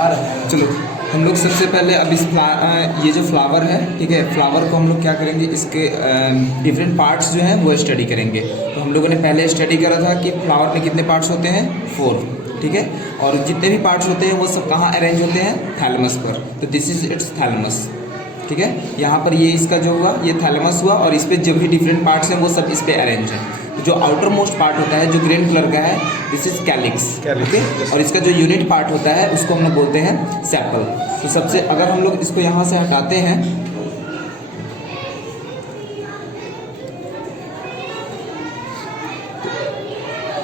चलो हम लोग सबसे पहले अब ये जो फ्लावर है, ठीक है, फ्लावर को हम लोग क्या करेंगे, इसके डिफरेंट पार्ट्स जो हैं वो स्टडी करेंगे। तो हम लोगों ने पहले स्टडी करा था कि फ्लावर में कितने पार्ट्स होते हैं, 4, ठीक है, और जितने भी पार्ट्स होते हैं वो सब कहाँ अरेंज होते हैं, थैलेमस पर। तो दिस इज इट्स थैलेमस, ठीक है। यहाँ पर ये इसका जो हुआ ये थैलेमस हुआ, और इस पर जो भी डिफरेंट पार्ट्स हैं वो सब इस पर अरेंज हैं। तो जो आउटर मोस्ट पार्ट होता है जो ग्रीन कलर का है, दिस इज कैलिक्स, ओके, और इसका जो यूनिट पार्ट होता है उसको हम लोग बोलते हैं सेपल। तो सबसे अगर हम लोग इसको यहाँ से हटाते हैं,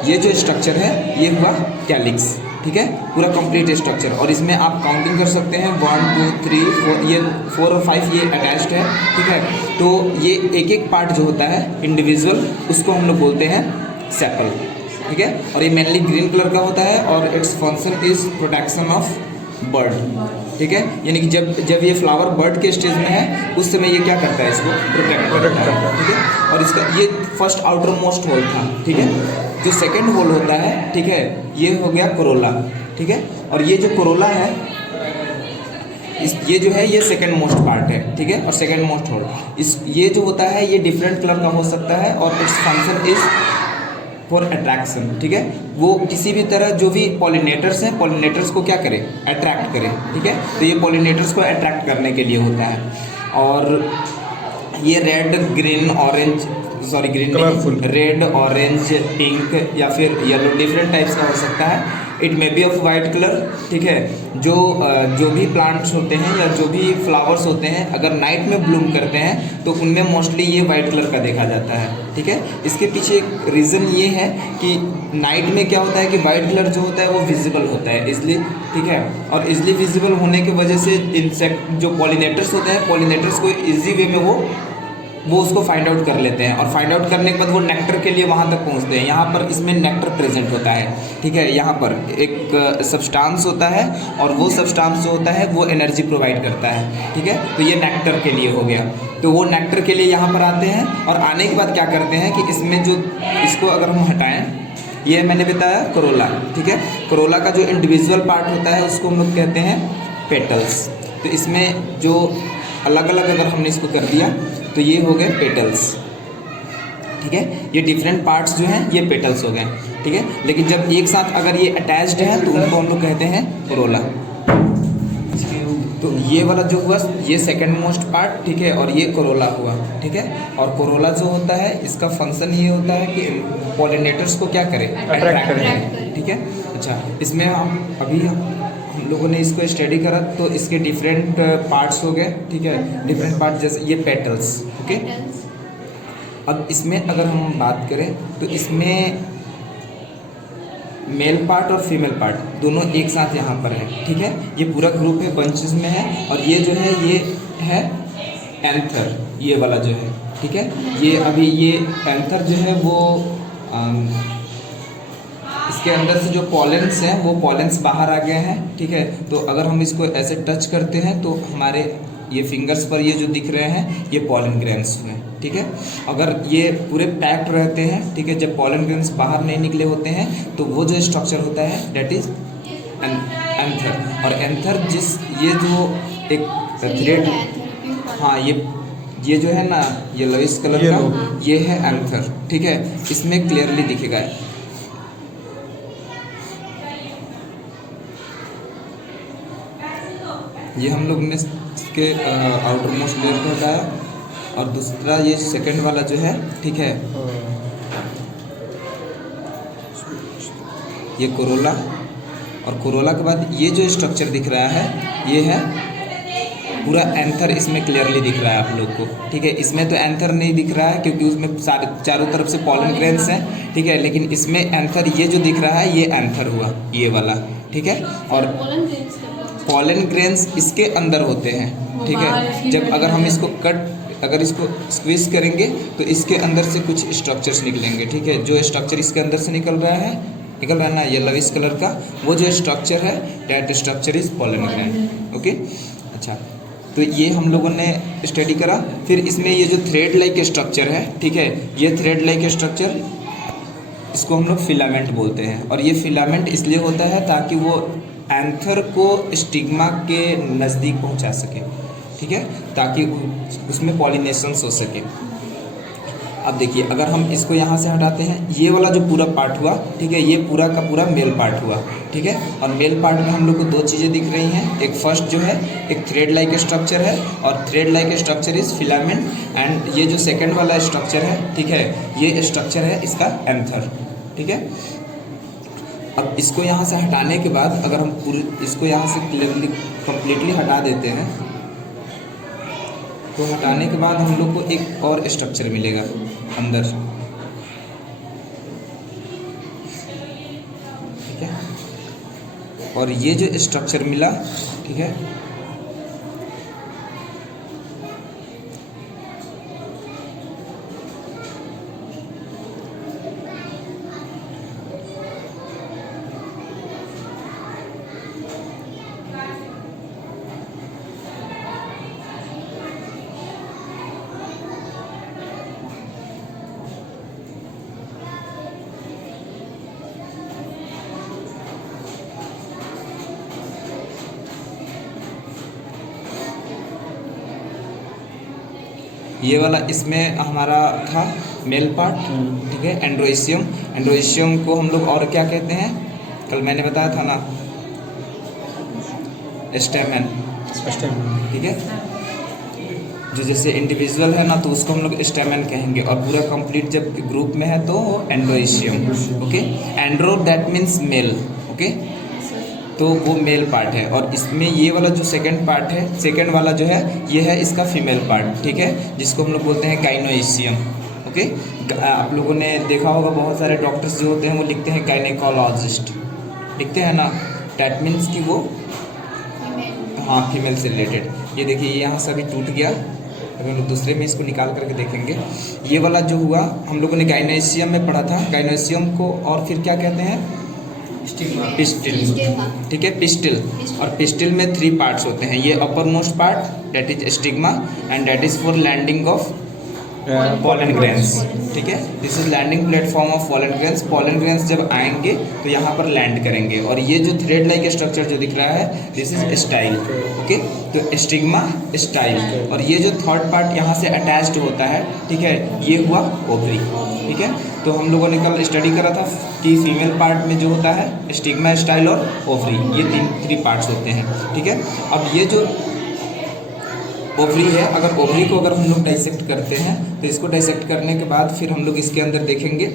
ये जो स्ट्रक्चर है ये हुआ कैलिक्स, ठीक है, पूरा कंप्लीट स्ट्रक्चर। और इसमें आप काउंटिंग कर सकते हैं 1 2 3 4, ये 4 और 5 ये अटैच्ड है, ठीक है। तो ये एक एक पार्ट जो होता है इंडिविजुअल, उसको हम लोग बोलते हैं सेपल, ठीक है। और ये मेनली ग्रीन कलर का होता है और its function is protection of bird, ठीक है। यानी कि जब ये फ्लावर बर्ड के स्टेज में है उस समय ये क्या करता है, इसको प्रोटेक्ट करता है, ठीक है। और इसका ये फर्स्ट आउटर मोस्ट होल था, ठीक है। जो सेकंड होल होता है, ठीक है, ये हो गया कोरोला, ठीक है। और ये जो कोरोला है ये जो है ये सेकंड मोस्ट पार्ट है, ठीक है, और सेकंड मोस्ट होल ये जो होता है ये डिफरेंट कलर का हो सकता है और its function is for attraction, ठीक है। वो किसी भी तरह जो भी पॉलिनेटर्स हैं, पॉलिनेटर्स को क्या करे, अट्रैक्ट करे, ठीक है। तो ये पॉलिनेटर्स को अट्रैक्ट करने के लिए होता है। और ये red green orange, sorry green red orange pink या फिर येलो डिफरेंट टाइप्स का हो सकता है। It may be of white colour, ठीक है। जो भी प्लांट्स होते हैं या जो भी फ्लावर्स होते हैं अगर नाइट में ब्लूम करते हैं तो उनमें मोस्टली ये वाइट कलर का देखा जाता है, ठीक है। इसके पीछे एक रीज़न ये है कि नाइट में क्या होता है कि वाइट कलर जो होता है वो विजिबल होता है इसलिए, ठीक है। और इसलिए विजिबल होने की वजह से इंसेक्ट जो पॉलिनेटर्स होते हैं, पॉलिनेटर्स को ईजी वे में वो उसको फाइंड आउट कर लेते हैं, और फाइंड आउट करने के बाद वो नेक्टर के लिए वहाँ तक पहुँचते हैं। यहाँ पर इसमें नेक्टर प्रेजेंट होता है, ठीक है। यहाँ पर एक सब्सटेंस होता है और वो सब्सटेंस जो होता है वो एनर्जी प्रोवाइड करता है, ठीक है। तो ये नेक्टर के लिए हो गया। तो वो नेक्टर के लिए यहाँ पर आते हैं और आने के बाद क्या करते हैं कि इसमें जो इसको अगर हम हटाएँ, ये मैंने बताया कोरोला, ठीक है। कोरोला का जो इंडिविजुअल पार्ट होता है उसको हम लोग कहते हैं पेटल्स। तो इसमें जो अलग अलग अगर हमने इसको कर दिया तो ये हो गए पेटल्स, ठीक है। ये डिफरेंट पार्ट्स जो हैं ये पेटल्स हो गए, ठीक है। लेकिन जब एक साथ अगर ये अटैच्ड हैं तो उनको हम लोग कहते हैं कोरोला। तो ये वाला जो हुआ ये सेकंड मोस्ट पार्ट, ठीक है, और ये कोरोला हुआ, ठीक है। और कोरोला जो होता है इसका फंक्शन ये होता है कि पॉलिनेटर्स को क्या करे, अट्रैक्ट करे, ठीक है। अच्छा, इसमें हम लोगों ने इसको स्टडी करा तो इसके डिफरेंट पार्ट्स हो गए, ठीक है, डिफरेंट पार्ट जैसे ये पेटल्स, ओके। अब इसमें अगर हम बात करें तो इसमें मेल पार्ट और फीमेल पार्ट दोनों एक साथ यहाँ पर है, ठीक है। ये पूरा ग्रुप है, बंचेस में है। और ये जो है ये है एंथर, ये वाला जो है, ठीक है। ये अभी ये एंथर जो है वो इसके अंदर से जो पॉलेंस हैं वो पॉलेंस बाहर आ गए हैं, ठीक है। तो अगर हम इसको ऐसे टच करते हैं तो हमारे ये फिंगर्स पर ये जो दिख रहे हैं ये पॉलन ग्रेन्स हैं, ठीक है। अगर ये पूरे पैक्ड रहते हैं, ठीक है, जब पॉलन ग्रेन्स बाहर नहीं निकले होते हैं तो वो जो स्ट्रक्चर होता है डेट इज एंथर। और एंथर ये जो एक थ्रेड, हाँ, ये जो है ना ये लोइस कलर का ये है एंथर, ठीक है। इसमें क्लियरली दिखेगा। ये हम लोग ने इसके आउटर मोस्ट लेयर को हटाया, और दूसरा ये सेकंड वाला जो है, ठीक है, ये कोरोला। और कोरोला के बाद ये जो स्ट्रक्चर दिख रहा है ये है पूरा एंथर, इसमें क्लियरली दिख रहा है आप लोग को, ठीक है। इसमें तो एंथर नहीं दिख रहा है क्योंकि उसमें चारों तरफ से पॉलन ग्रेन्स हैं, ठीक है। लेकिन इसमें एंथर ये जो दिख रहा है ये एंथर हुआ, ये वाला, ठीक है। और पॉलन ग्रेन्स इसके अंदर होते हैं, ठीक है। जब अगर हम इसको अगर इसको स्क्वीज करेंगे तो इसके अंदर से कुछ स्ट्रक्चर्स निकलेंगे, ठीक है। जो स्ट्रक्चर इसके अंदर से निकल रहा है ना येलोविश कलर का, वो जो स्ट्रक्चर है that structure is pollen grain, okay. अच्छा, तो ये हम लोगों ने स्टडी करा। फिर इसमें ये जो थ्रेड लाइक स्ट्रक्चर है, ठीक है, ये थ्रेड लाइक स्ट्रक्चर इसको हम लोग फिलामेंट बोलते हैं। और ये फिलामेंट इसलिए होता है ताकि वो एंथर को स्टिग्मा के नज़दीक पहुंचा सके, ठीक है, ताकि उसमें पॉलिनेशंस हो सके। अब देखिए, अगर हम इसको यहाँ से हटाते हैं, ये वाला जो पूरा पार्ट हुआ, ठीक है, ये पूरा का पूरा मेल पार्ट हुआ, ठीक है। और मेल पार्ट में हम लोग को दो चीज़ें दिख रही हैं। एक फर्स्ट जो है एक थ्रेड लाइक स्ट्रक्चर है, और thread like structure is filament, and ये जो सेकंड वाला स्ट्रक्चर है, ठीक है, ये स्ट्रक्चर है इसका एंथर, ठीक है। अब इसको यहाँ से हटाने के बाद अगर हम पूरे इसको यहाँ से क्लियरली कम्प्लीटली हटा देते हैं, तो हटाने के बाद हम लोग को एक और स्ट्रक्चर मिलेगा अंदर, ठीक है। और ये जो स्ट्रक्चर मिला, ठीक है, ये वाला इसमें हमारा था मेल पार्ट, ठीक है, एंड्रोइशियम। एंड्रोइशियम को हम लोग और क्या कहते हैं, कल मैंने बताया था ना, स्टेमन, ठीक है। जो जैसे इंडिविजुअल है ना, तो उसको हम लोग स्टेमन कहेंगे, और पूरा कंप्लीट जब ग्रुप में है तो androecium, okay. Andro that means male, okay, तो वो मेल पार्ट है। और इसमें ये वाला जो सेकंड पार्ट है, सेकंड वाला जो है, ये है इसका फीमेल पार्ट, ठीक है, जिसको हम लोग बोलते हैं गाइनोइशियम, ओके। आप लोगों ने देखा होगा बहुत सारे डॉक्टर्स जो होते हैं वो लिखते हैं गायनेकोलॉजिस्ट, लिखते हैं ना, डैट मीन्स कि वो हाँ फीमेल से रिलेटेड। ये देखिए, ये यहाँ से अभी टूट गया, अगर हम लोग दूसरे में इसको निकाल करके देखेंगे, ये वाला जो हुआ हम लोगों ने गाइनोइशियम में पढ़ा था। गाइनोइशियम को और फिर क्या कहते हैं, पिस्टिल, ठीक है, पिस्टिल। और पिस्टिल में 3 पार्ट्स होते हैं। ये uppermost part that is stigma, and that is for landing of pollen grains, ठीक है। This is landing platform of pollen grains. Pollen grains जब आएंगे तो यहाँ पर लैंड करेंगे। और ये जो थ्रेड लाइक स्ट्रक्चर जो दिख रहा है, दिस इज स्टाइल, ओके। तो स्टिग्मा, स्टाइल, और ये जो थर्ड पार्ट यहाँ से अटैच्ड होता है, ठीक है, ये हुआ ओवरी, ठीक है। तो हम लोगों ने कल स्टडी करा था कि फीमेल पार्ट में जो होता है स्टिग्मा, स्टाइल और ओवरी, ये 3 पार्ट्स होते हैं, ठीक है। अब ये जो ओवरी है, अगर ओवरी को अगर हम लोग डाइसेक्ट करते हैं, तो इसको डाइसेक्ट करने के बाद फिर हम लोग इसके अंदर देखेंगे,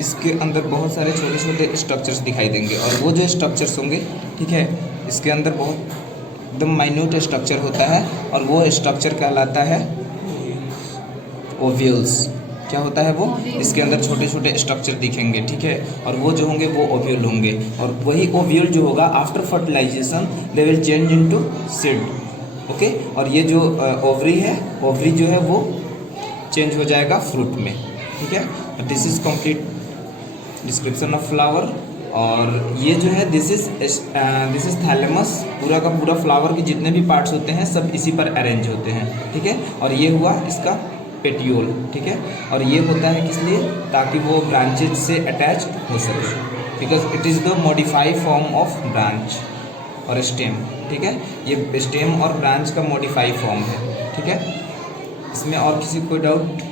इसके अंदर बहुत सारे छोटे छोटे स्ट्रक्चर्स दिखाई देंगे। और वो जो स्ट्रक्चर्स होंगे, ठीक है, इसके अंदर बहुत एकदम माइन्यूट स्ट्रक्चर होता है, और वो स्ट्रक्चर कहलाता है ओव्यूल्स। क्या होता है वो, इसके अंदर छोटे छोटे स्ट्रक्चर दिखेंगे, ठीक है, और वो जो होंगे वो ओव्यूल होंगे। और वही ओव्यूल जो होगा after fertilisation they will change into seed, okay. और ये जो ओवरी है, ओवरी जो है वो चेंज हो जाएगा फ्रूट में, ठीक है। This is complete description of flower. और ये जो है दिस इज थैलेमस। पूरा का पूरा फ्लावर के जितने भी पार्ट्स होते हैं सब इसी पर अरेंज होते हैं, ठीक है। और ये हुआ इसका पेटियोल, ठीक है। और ये होता है किस लिए, ताकि वो ब्रांचेज से अटैच हो सके, because it is the modified form of branch और स्टेम, ठीक है। ये स्टेम और ब्रांच का मॉडिफाइड फॉर्म है, ठीक है। इसमें और किसी को कोई डाउट?